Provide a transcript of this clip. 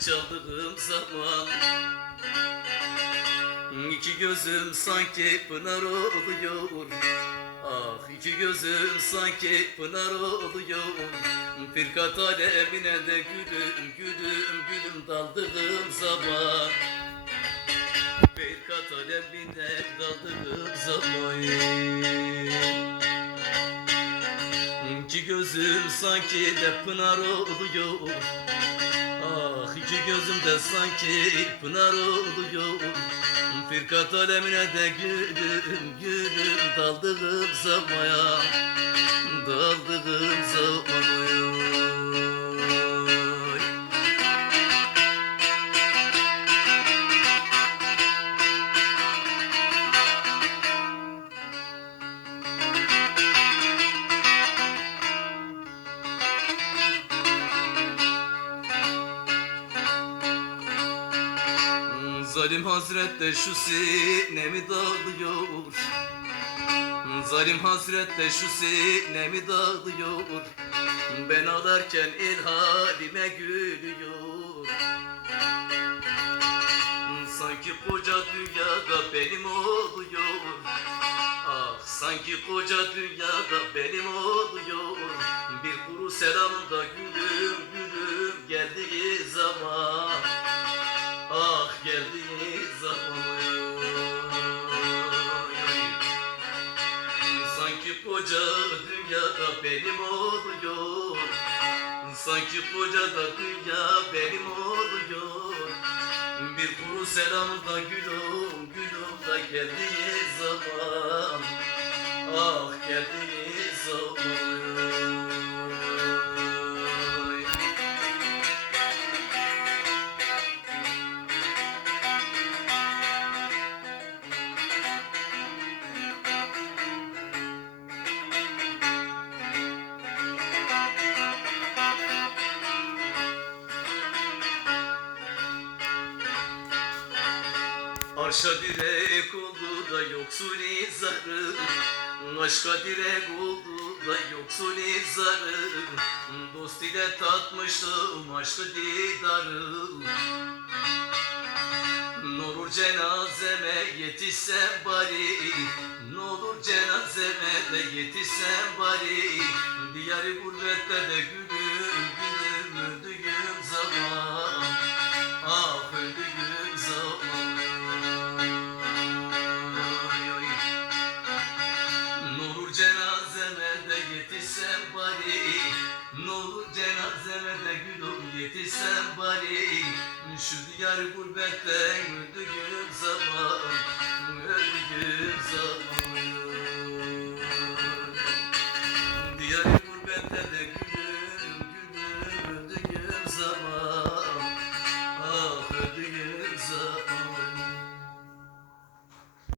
Çaldığım zaman İki gözüm sanki pınar oluyor. Ah iki gözüm sanki pınar oluyor. Firkat alemine de gülüm gülüm gülüm daldığım zaman. Bir kat alemine daldığım zaman. İki gözüm sanki de pınar oluyor. Ah iki gözüm de sanki pınar oluyor. Firkat alemine de gülüm gülüm daldığım zaman Daldığım zaman Zalim hasretle şu sinemi dağılıyor. Zalim hasretle şu sinemi dağılıyor. Ben ağlarken el halime gülüyor. Sanki koca dünyada benim oluyor. Ah sanki koca dünyada benim oluyor. Bir kuru selamda gülüm gülüm geldiği koca dünyada benim oluyor. Sanki koca da dünya benim oluyor. Bir kuru selamda gülüm gülüm da geldiği zaman Arşa direk oldu da yoksul izarı Aşka direk oldu da yoksul izarı Dost ile tatmıştım aşkı didarı. N'olur cenazeme yetişsem bari. N'olur cenazeme de yetişsem bari. Diyarı gurbette de gülüm Şu diyar gurbetten öldüğüm zaman